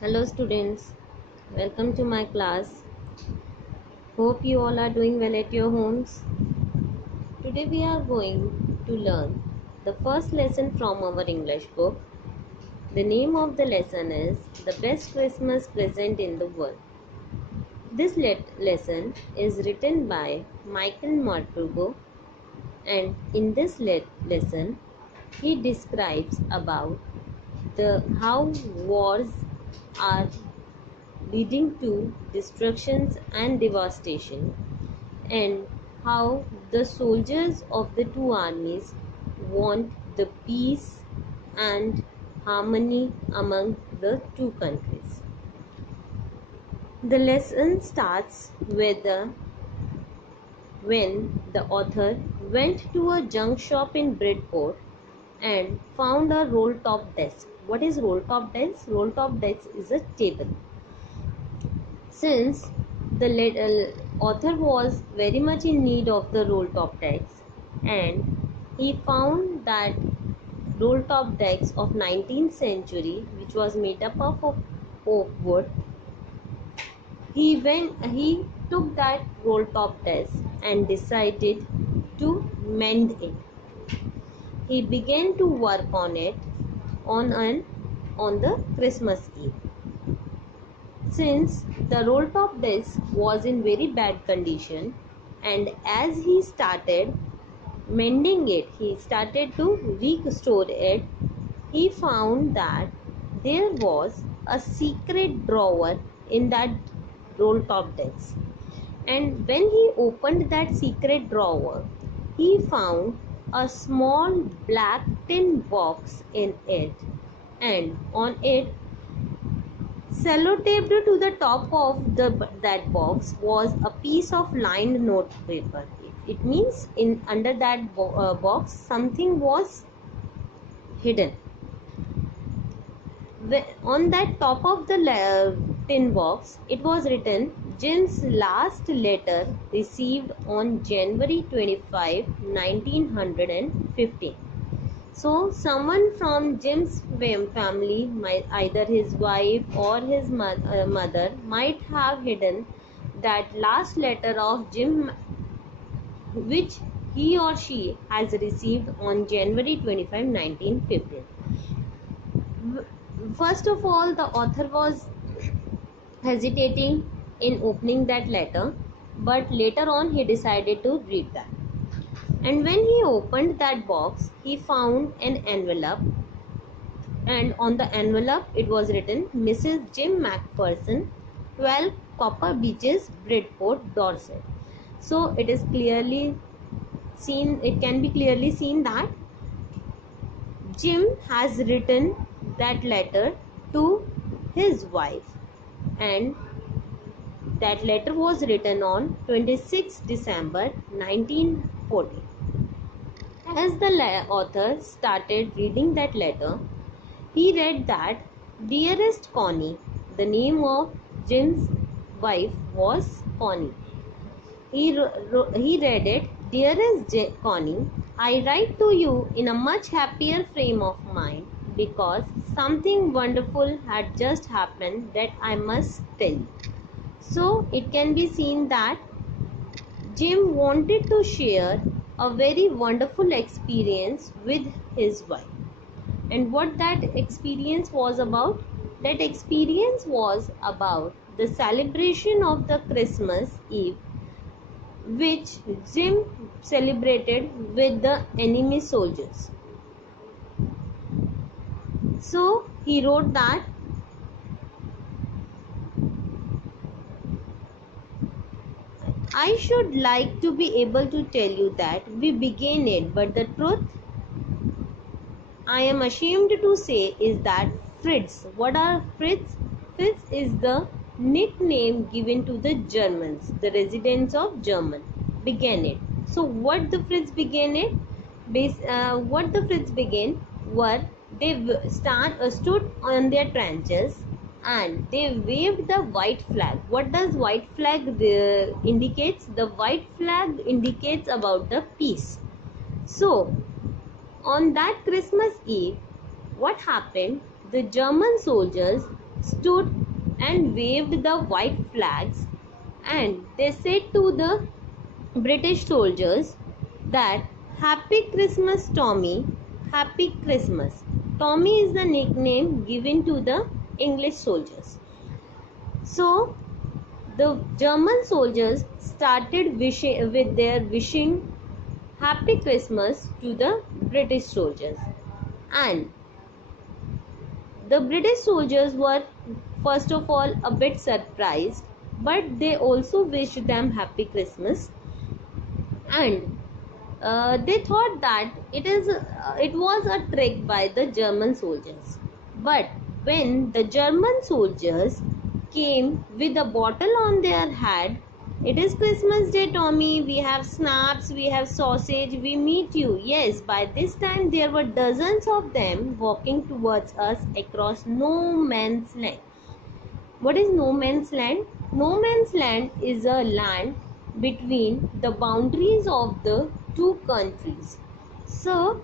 Hello students, welcome to my class. Hope you all are doing well at your homes. Today we are going to learn the first lesson from our English book. The name of the lesson is The Best Christmas Present in the World. This lesson is written by Michael Morpurgo, and in this lesson he describes about the how wars are leading to destructions and devastation, and how the soldiers of the two armies want the peace and harmony among the two countries. The lesson starts with when the author went to a junk shop in Bridport and found a roll top desk. What is roll top desk? Roll top desk is a table. Since the author was very much in need of the roll top decks, and he found that roll top decks of 19th century, which was made up of oak wood, he took that roll top desk and decided to mend it. He began to work on it on the Christmas Eve. Since the roll top desk was in very bad condition, and as he started mending it, he started to restore it, he found that there was a secret drawer in that roll top desk. And when he opened that secret drawer, he found a small black tin box in it, and on it, sellotaped to the top of that box, was a piece of lined note paper. It means in under that box something was hidden. On that top of the tin box, it was written, Jim's last letter received on January 25, 1915. So someone from Jim's family, either his wife or his mother, might have hidden that last letter of Jim, which he or she has received on January 25, 1915. First of all, the author was hesitating in opening that letter, but later on he decided to read that. And when he opened that box, he found an envelope, and on the envelope it was written, Mrs. Jim MacPherson, 12 Copper Beeches, Bridport, Dorset. So it is clearly seen, it can be clearly seen that Jim has written that letter to his wife, and that letter was written on 26 December 1940. As the author started reading that letter, he read that, Dearest Connie, the name of Jim's wife was Connie. He read it, Dearest Connie, I write to you in a much happier frame of mind because something wonderful had just happened that I must tell you. So it can be seen that Jim wanted to share a very wonderful experience with his wife. And what that experience was about? That experience was about the celebration of the Christmas Eve, which Jim celebrated with the enemy soldiers. So he wrote that, I should like to be able to tell you that we began it, but the truth I am ashamed to say is that Fritz. What are Fritz? Fritz is the nickname given to the Germans, the residents of German, began it. So what the Fritz began it? What the Fritz began were they stood on their trenches and they waved the white flag. What does white flag indicates? The white flag indicates about the peace. So on that Christmas Eve, what happened? The German soldiers stood and waved the white flags, and they said to the British soldiers that Happy Christmas, Tommy, Happy Christmas. Tommy is the nickname given to the English soldiers. So the German soldiers started wishing Happy Christmas to the British soldiers, and the British soldiers were first of all a bit surprised, but they also wished them Happy Christmas, and they thought that it was a trick by the German soldiers. But when the German soldiers came with a bottle on their head, it is Christmas Day, Tommy. We have snaps, we have sausage, we meet you. Yes, by this time there were dozens of them walking towards us across no man's land. What is no man's land? No man's land is a land between the boundaries of the two countries. So,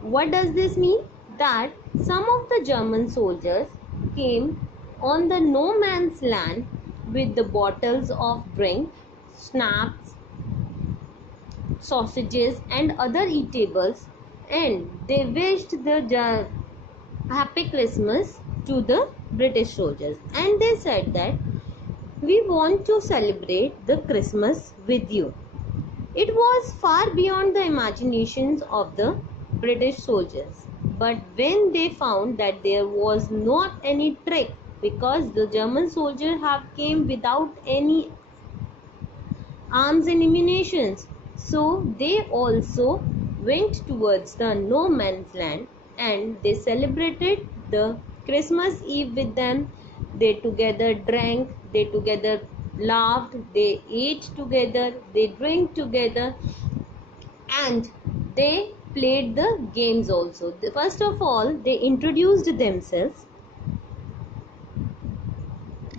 what does this mean? That some of the German soldiers came on the no man's land with the bottles of drink, snacks, sausages, and other eatables, and they wished the Happy Christmas to the British soldiers, and they said that we want to celebrate the Christmas with you. It was far beyond the imaginations of the British soldiers, but when they found that there was not any trick, because the German soldiers have came without any arms and ammunitions, so they also went towards the no man's land, and they celebrated the Christmas Eve with them. They together drank, they together laughed, they ate together, they drank together, and they played the games also. First of all, they introduced themselves.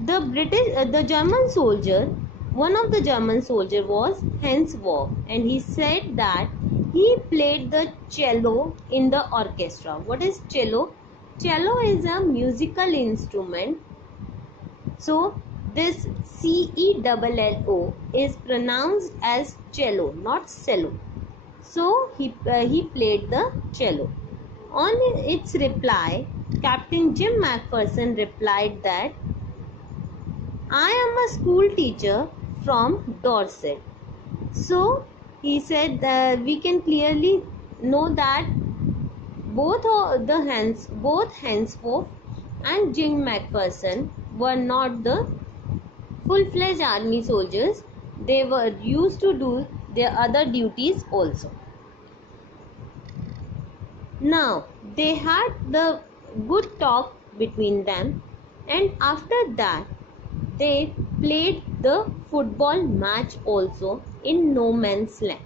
The German soldier, one of the German soldier was Hans Wolf, and he said that he played the cello in the orchestra. What is cello? Cello is a musical instrument. So this cello is pronounced as cello, not cello. So he played the cello. On its reply, Captain Jim McPherson replied that I am a school teacher from Dorset. So he said that we can clearly know that both Hans Wolf and Jim McPherson were not the full-fledged army soldiers. They were used to do their other duties also. Now they had the good talk between them, and after that they played the football match also in no man's land.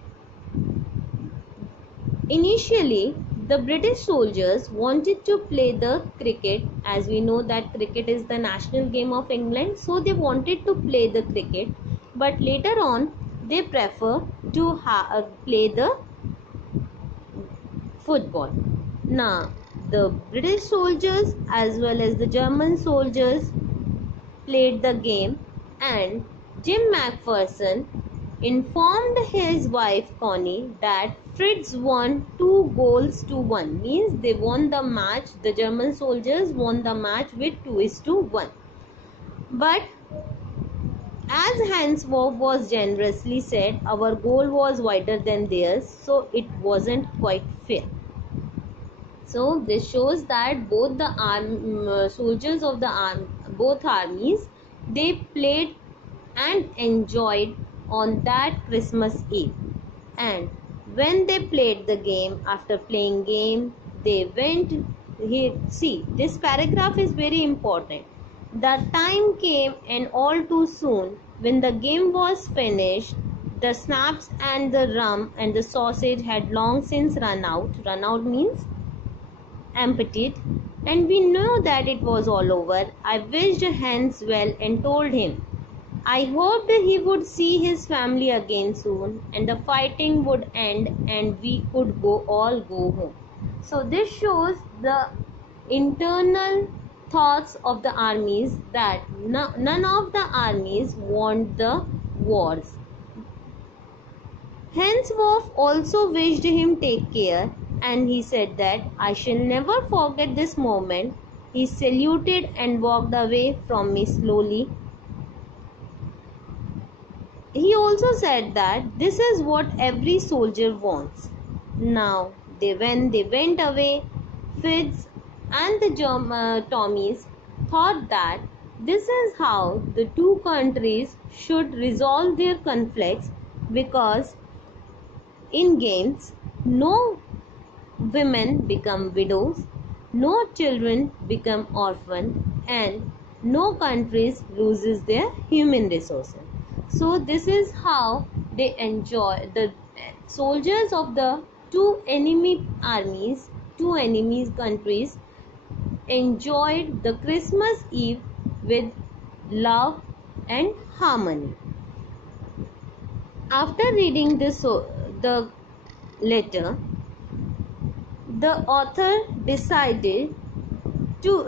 Initially, the British soldiers wanted to play the cricket, as we know that cricket is the national game of England, so they wanted to play the cricket, but later on they prefer to play the football. Now, the British soldiers as well as the German soldiers played the game, and Jim McPherson informed his wife Connie that Fritz won 2-1, means they won the match. The German soldiers won the match with 2-1. But as Hans Wolf was generously said, our goal was wider than theirs, so it wasn't quite fair. So this shows that both the soldiers of both armies, they played and enjoyed on that Christmas Eve. And when they played the game, after playing game, they went here. See, this paragraph is very important. The time came, and all too soon, when the game was finished, the snaps and the rum and the sausage had long since run out. Run out means emptied, and we know that it was all over. I wished Hans well and told him I hoped he would see his family again soon, and the fighting would end and we could all go home. So this shows the internal thoughts of the armies that none of the armies want the wars. Henceforth also wished him take care, and he said that I shall never forget this moment. He saluted and walked away from me slowly. He also said that this is what every soldier wants. Now, when they went away, Fitz and the Tommies thought that this is how the two countries should resolve their conflicts, because in games, no women become widows, no children become orphans, and no countries loses their human resources. So this is how they enjoy, the soldiers of the two enemy armies, two enemy countries enjoyed the Christmas Eve with love and harmony. After reading the letter, the author decided to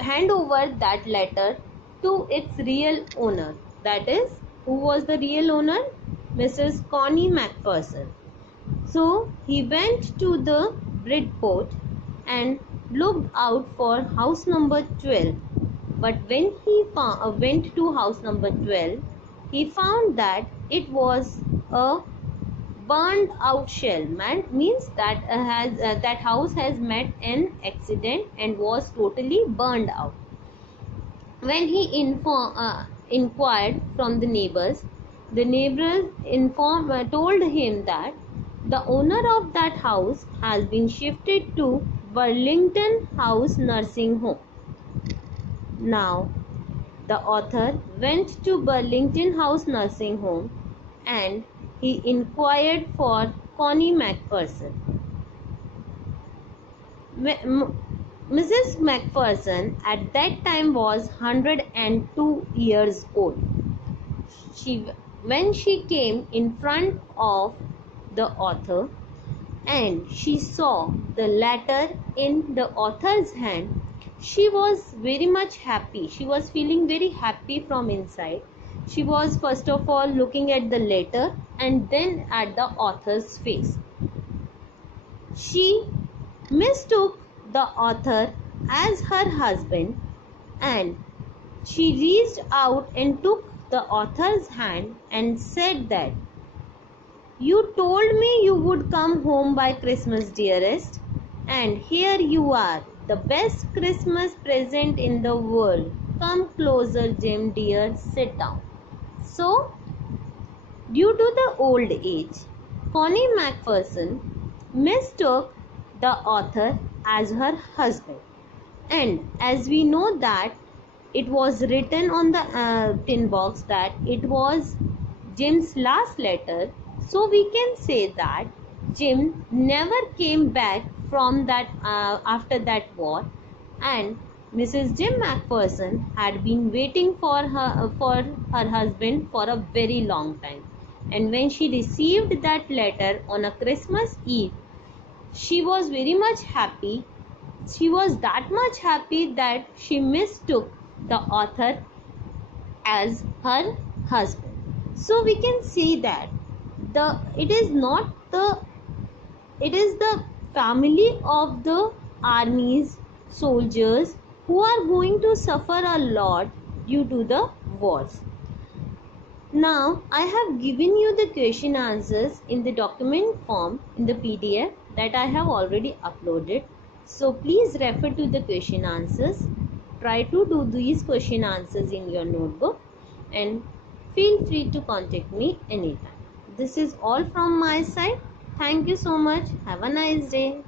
hand over that letter to its real owner. That is, who was the real owner? Mrs. Connie Macpherson. So he went to the Bridport and looked out for house number 12. But when he went to house number 12, he found that it was a burned out shell. Means that that house has met an accident and was totally burned out. When he inquired from the neighbors told him that the owner of that house has been shifted to Burlington House Nursing Home. Now, the author went to Burlington House Nursing Home and he inquired for Connie Macpherson. Mrs. Macpherson at that time was 102 years old. When she came in front of the author and she saw the letter in the author's hand, she was very much happy. She was feeling very happy from inside. She was first of all looking at the letter and then at the author's face. She mistook the author as her husband and she reached out and took the author's hand and said that, "You told me you would come home by Christmas, dearest, and here you are, the best Christmas present in the world. Come closer, Jim dear, sit down." So, due to the old age, Connie Macpherson mistook the author as her husband. And as we know that it was written on the tin box that it was Jim's last letter, so we can say that Jim never came back from that after that war, and Mrs. Jim Macpherson had been waiting for her husband for a very long time. And when she received that letter on a Christmas Eve, she was very much happy. She was that much happy that she mistook the author as her husband. So we can see that it is the family of the army's soldiers who are going to suffer a lot due to the wars. Now I have given you the question answers in the document form in the PDF that I have already uploaded. So please refer to the question answers. Try to do these question answers in your notebook and feel free to contact me anytime. This is all from my side. Thank you so much. Have a nice day.